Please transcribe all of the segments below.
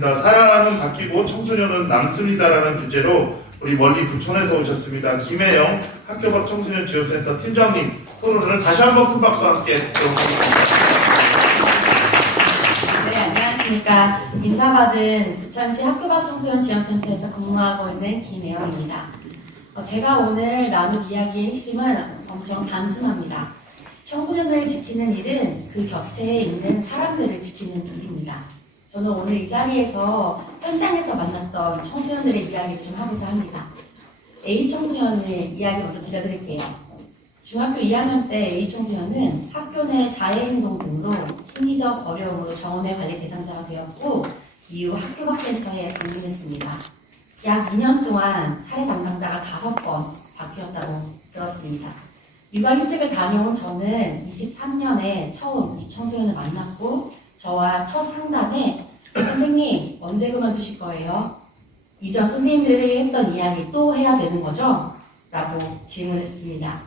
사람은 바뀌고 청소년은 남습니다라는 주제로 우리 멀리 부천에서 오셨습니다. 김혜영 학교밖 청소년 지원센터 팀장님 토론을 다시 한번 큰 박수와 함께 들어보겠습니다. 네, 안녕하십니까. 인사받은 부천시 학교밖 청소년 지원센터에서 근무하고 있는 김혜영입니다. 제가 오늘 나눌 이야기의 핵심은 엄청 단순합니다. 청소년을 지키는 일은 그 곁에 있는 사람들을 지키는 일입니다. 저는 오늘 이 자리에서 현장에서 만났던 청소년들의 이야기를 좀 하고자 합니다. A 청소년의 이야기 먼저 들려드릴게요. 중학교 2학년 때 A 청소년은 학교 내 자해행동 등으로 심리적 어려움으로 정원의 관리 대상자가 되었고 이후 학교밖센터에 방문했습니다. 약 2년 동안 살해 담당자가 5번 바뀌었다고 들었습니다. 육아휴직을 다녀온 저는 23년에 처음 이 청소년을 만났고 저와 첫 상담에 선생님 언제 그만두실 거예요? 이전 선생님들에게 했던 이야기 또 해야 되는 거죠? 라고 질문했습니다.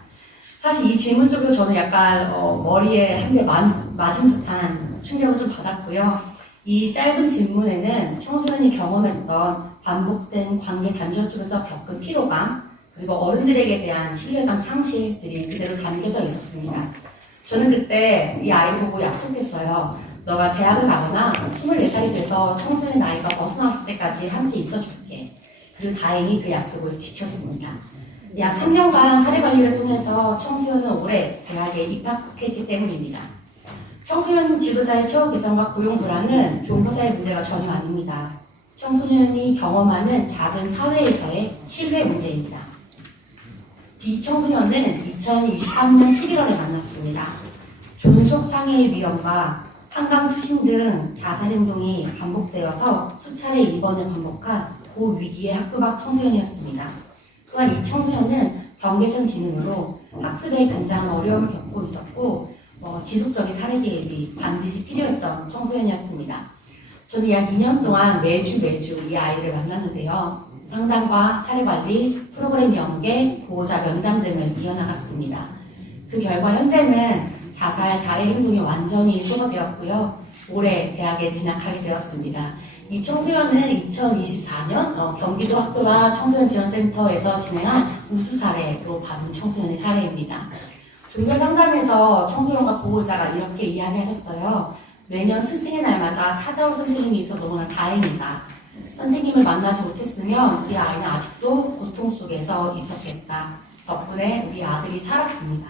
사실 이 질문 속에서 저는 약간 머리에 한 대 맞은 듯한 충격을 좀 받았고요. 이 짧은 질문에는 청소년이 경험했던 반복된 관계 단절 속에서 겪은 피로감 그리고 어른들에게 대한 신뢰감 상실들이 그대로 담겨져 있었습니다. 저는 그때 이 아이를 보고 약속했어요. 너가 대학을 가거나 24살이 돼서 청소년 나이가 벗어났을 때까지 함께 있어줄게. 그리고 다행히 그 약속을 지켰습니다. 약 3년간 사례관리를 통해서 청소년은 올해 대학에 입학했기 때문입니다. 청소년 지도자의 처우 개선과 고용 불안은 종사자의 문제가 전혀 아닙니다. 청소년이 경험하는 작은 사회에서의 신뢰 문제입니다. B 청소년은 2023년 11월에 만났습니다. 존속 상해의 위험과 한강 투신 등 자살 행동이 반복되어서 수차례 입원을 반복한 고위기의 학교 밖 청소년이었습니다. 또한 이 청소년은 경계선 지능으로 학습에 굉장한 어려움을 겪고 있었고 지속적인 사례 개입이 반드시 필요했던 청소년이었습니다. 저는 약 2년 동안 매주 이 아이를 만났는데요. 상담과 사례관리, 프로그램 연계, 보호자 면담 등을 이어나갔습니다. 그 결과 현재는 자살, 자해 행동이 완전히 소거되었고요. 올해 대학에 진학하게 되었습니다. 이 청소년은 2024년 경기도 학교와 청소년 지원센터에서 진행한 우수 사례로 받은 청소년의 사례입니다. 종결 상담에서 청소년과 보호자가 이렇게 이야기하셨어요. 매년 스승의 날마다 찾아올 선생님이 있어 너무나 다행이다. 선생님을 만나지 못했으면 우리 아이는 아직도 고통 속에서 있었겠다. 덕분에 우리 아들이 살았습니다.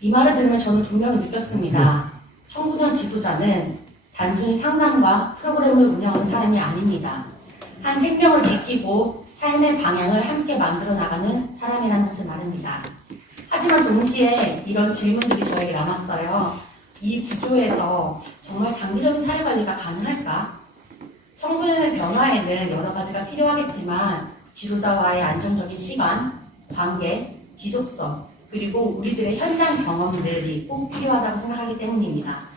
이 말을 들으면 저는 분명히 느꼈습니다. 청소년 지도자는 단순히 상담과 프로그램을 운영하는 사람이 아닙니다. 한 생명을 지키고 삶의 방향을 함께 만들어 나가는 사람이라는 것을 말합니다. 하지만 동시에 이런 질문들이 저에게 남았어요. 이 구조에서 정말 장기적인 사회 관리가 가능할까? 청소년의 변화에는 여러 가지가 필요하겠지만 지도자와의 안정적인 시간, 관계, 지속성, 그리고 우리들의 현장 경험들이 꼭 필요하다고 생각하기 때문입니다.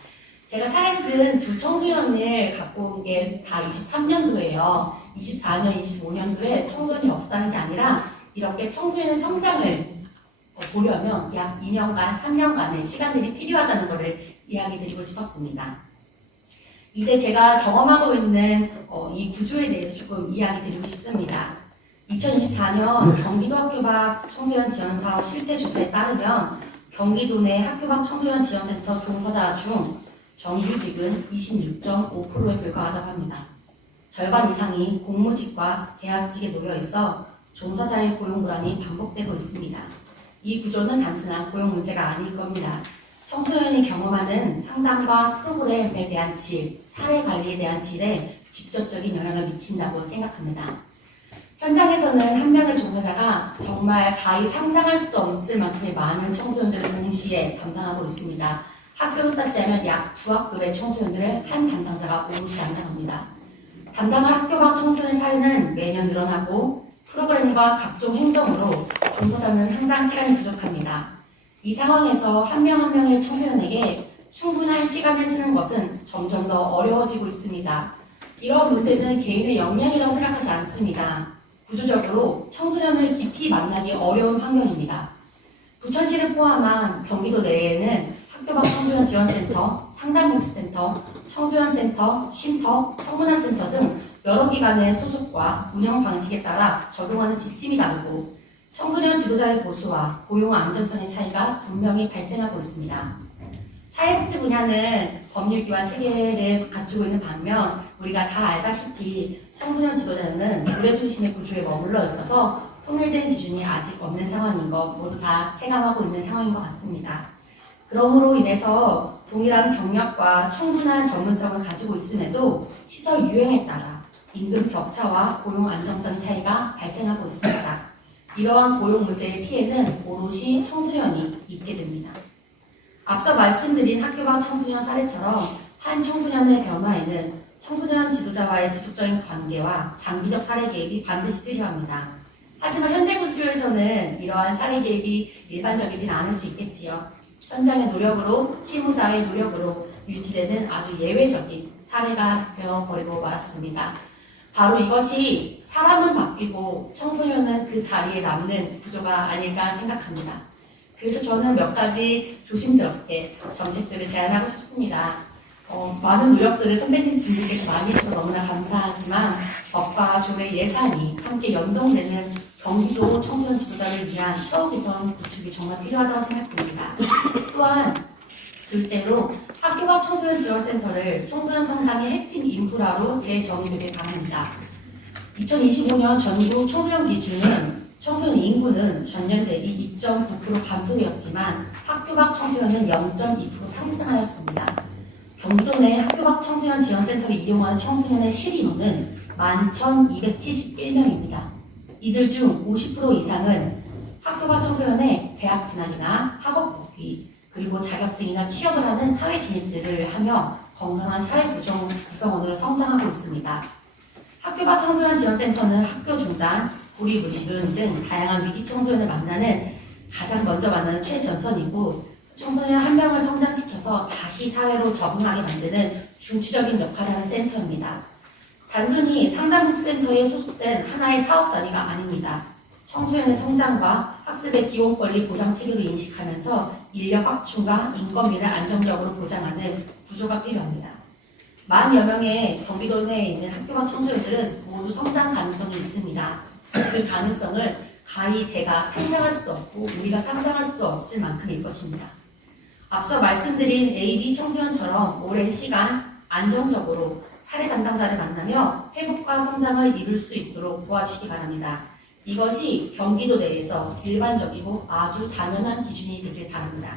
제가 사례를 든 두 청소년을 갖고 온 게 다 23년도예요. 24년, 25년도에 청소년이 없었다는 게 아니라 이렇게 청소년의 성장을 보려면 약 2년간, 3년간의 시간들이 필요하다는 것을 이야기 드리고 싶었습니다. 이제 제가 경험하고 있는 이 구조에 대해서 조금 이야기 드리고 싶습니다. 2024년 경기도 학교 밖 청소년 지원 사업 실태 조사에 따르면 경기도 내 학교 밖 청소년 지원센터 종사자 중 정규직은 26.5%에 불과하다고 합니다. 절반 이상이 공무직과 계약직에 놓여 있어 종사자의 고용 불안이 반복되고 있습니다. 이 구조는 단순한 고용 문제가 아닐 겁니다. 청소년이 경험하는 상담과 프로그램에 대한 질, 사회 관리에 대한 질에 직접적인 영향을 미친다고 생각합니다. 현장에서는 한 명의 종사자가 정말 가히 상상할 수도 없을 만큼의 많은 청소년들을 동시에 담당하고 있습니다. 학교로 따지자면 약 2학급의 청소년들을 한 담당자가 오롯이 담당합니다. 담당할 학교 밖 청소년 사례는 매년 늘어나고 프로그램과 각종 행정으로 종사자는 항상 시간이 부족합니다. 이 상황에서 한 명 한 명의 청소년에게 충분한 시간을 쓰는 것은 점점 더 어려워지고 있습니다. 이런 문제는 개인의 역량이라고 생각하지 않습니다. 구조적으로 청소년을 깊이 만나기 어려운 환경입니다. 부천시를 포함한 경기도 내에는 학교 밖 청소년 지원센터, 상담복지센터, 청소년센터, 쉼터, 청문회센터 등 여러 기관의 소속과 운영 방식에 따라 적용하는 지침이 다르고 청소년 지도자의 보수와 고용 안전성의 차이가 분명히 발생하고 있습니다. 사회복지 분야는 법률기관 체계를 갖추고 있는 반면 우리가 다 알다시피 청소년 지도자는 의뢰중심의 구조에 머물러 있어서 통일된 기준이 아직 없는 상황인 것 모두 다 체감하고 있는 상황인 것 같습니다. 그러므로 인해서 동일한 경력과 충분한 전문성을 가지고 있음에도 시설 유형에 따라 임금 격차와 고용 안정성의 차이가 발생하고 있습니다. 이러한 고용 문제의 피해는 오롯이 청소년이 입게 됩니다. 앞서 말씀드린 학교 밖 청소년 사례처럼 한 청소년의 변화에는 청소년 지도자와의 지속적인 관계와 장기적 사례 개입이 반드시 필요합니다. 하지만 현재 구조에서는 이러한 사례 개입이 일반적이진 않을 수 있겠지요. 현장의 노력으로, 실무자의 노력으로 유지되는 아주 예외적인 사례가 되어버리고 말았습니다. 바로 이것이 사람은 바뀌고 청소년은 그 자리에 남는 구조가 아닐까 생각합니다. 그래서 저는 몇 가지 조심스럽게 정책들을 제안하고 싶습니다. 많은 노력들을 선배님 분들께서 많이 해주셔서 너무나 감사하지만 법과 조례 예산이 함께 연동되는 경기도 청소년 지도자를 위한 처우 개선 구축이 정말 필요하다고 생각됩니다. 또한 둘째로 학교 밖 청소년 지원센터를 청소년 성장의 핵심 인프라로 재정의되길 바랍니다. 2025년 전국 청소년 기준은 청소년 인구는 전년 대비 2.9% 감소되었지만 학교 밖 청소년은 0.2% 상승하였습니다. 경기도 내 학교 밖 청소년 지원센터를 이용하는 청소년의 실인원은 12,271명입니다. 이들 중 50% 이상은 학교 밖 청소년의 대학 진학이나 학업 복귀, 그리고 자격증이나 취업을 하는 사회 진입들을 하며 건강한 사회 구성원으로 성장하고 있습니다. 학교 밖 청소년 지원센터는 학교 중단, 고립운동 등 다양한 위기 청소년을 가장 먼저 만나는 최전선이고 청소년 한 명을 성장시켜서 다시 사회로 적응하게 만드는 중추적인 역할을 하는 센터입니다. 단순히 상담복지센터에 소속된 하나의 사업 단위가 아닙니다. 청소년의 성장과 학습의 기본 권리 보장 체계를 인식하면서 인력 확충과 인건비를 안정적으로 보장하는 구조가 필요합니다. 10,000여 명의 경기도 내에 있는 학교 밖 청소년들은 모두 성장 가능성이 있습니다. 그 가능성은 가히 제가 상상할 수도 없고 우리가 상상할 수도 없을 만큼일 것입니다. 앞서 말씀드린 AB 청소년처럼 오랜 시간 안정적으로 사례 담당자를 만나며 회복과 성장을 이룰 수 있도록 도와주시기 바랍니다. 이것이 경기도 내에서 일반적이고 아주 당연한 기준이 되길 바랍니다.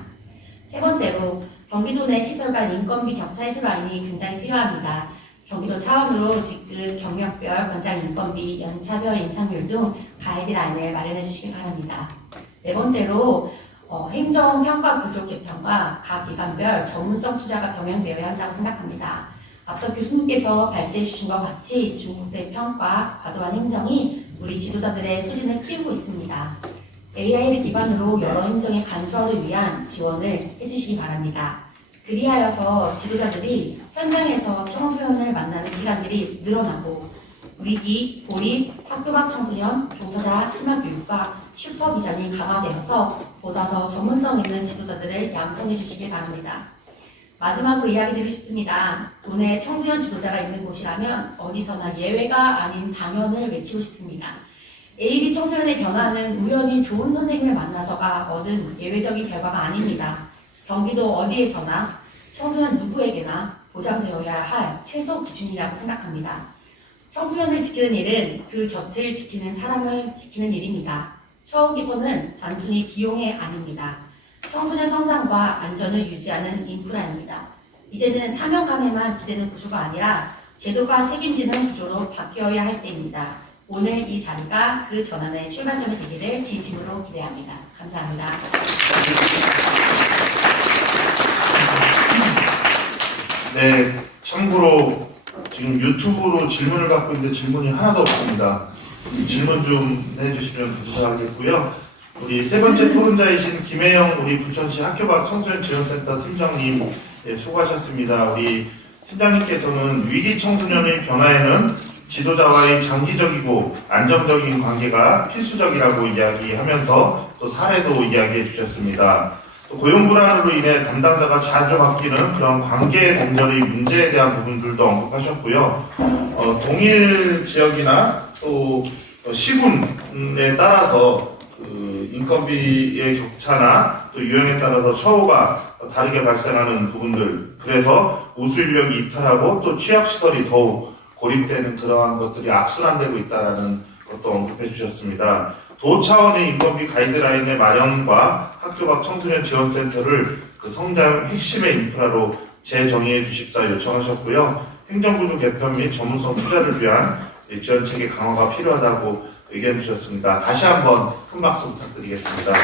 세 번째로 경기도 내 시설 간 인건비 격차 해소 라인이 굉장히 필요합니다. 경기도 차원으로 직급, 경력별, 권장 인건비, 연차별 인상률 등 가이드라인을 마련해 주시기 바랍니다. 네 번째로 행정평가 구조 개편과 각 기관별 전문성 투자가 병행되어야 한다고 생각합니다. 앞서 교수님께서 발제해 주신 것 같이 중국대 평가, 과도한 행정이 우리 지도자들의 소진을 키우고 있습니다. AI를 기반으로 여러 행정의 간소화를 위한 지원을 해주시기 바랍니다. 그리하여서 지도자들이 현장에서 청소년을 만나는 시간들이 늘어나고 위기, 고립, 학교 밖 청소년, 종사자 심화 교육과 슈퍼비전이 강화되어서 보다 더 전문성 있는 지도자들을 양성해 주시기 바랍니다. 마지막으로 이야기 드리고 싶습니다. 도내 청소년 지도자가 있는 곳이라면 어디서나 예외가 아닌 당연을 외치고 싶습니다. AB 청소년의 변화는 우연히 좋은 선생님을 만나서가 얻은 예외적인 결과가 아닙니다. 경기도 어디에서나 청소년 누구에게나 보장되어야 할 최소 기준이라고 생각합니다. 청소년을 지키는 일은 그 곁을 지키는 사람을 지키는 일입니다. 처우 개선은 단순히 비용이 아닙니다. 청소년 성장과 안전을 유지하는 인프라입니다. 이제는 사명감에만 기대는 구조가 아니라 제도가 책임지는 구조로 바뀌어야 할 때입니다. 오늘 이 자리가 그 전환의 출발점이 되기를 진심으로 기대합니다. 감사합니다. 네, 참고로 지금 유튜브로 질문을 받고 있는데 질문이 하나도 없습니다. 질문 좀 해주시면 감사하겠고요. 우리 세 번째 토론자이신 김혜영 우리 부천시 학교 밖 청소년 지원센터 팀장님 수고하셨습니다. 우리 팀장님께서는 위기 청소년의 변화에는 지도자와의 장기적이고 안정적인 관계가 필수적이라고 이야기하면서 또 사례도 이야기해 주셨습니다. 또 고용 불안으로 인해 담당자가 자주 바뀌는 그런 관계 단절의 문제에 대한 부분들도 언급하셨고요. 동일 지역이나 또 시군에 따라서 그 인건비의 격차나 또 유형에 따라서 처우가 다르게 발생하는 부분들, 그래서 우수 인력이 이탈하고 또 취약 시설이 더욱 고립되는 그러한 것들이 악순환되고 있다는 것도 언급해 주셨습니다. 도 차원의 인건비 가이드라인의 마련과 학교 밖 청소년 지원센터를 그 성장 핵심의 인프라로 재정의해 주십사 요청하셨고요. 행정구조 개편 및 전문성 투자를 위한 지원 체계 강화가 필요하다고 의견 주셨습니다. 다시 한번 큰 박수 부탁드리겠습니다. 네.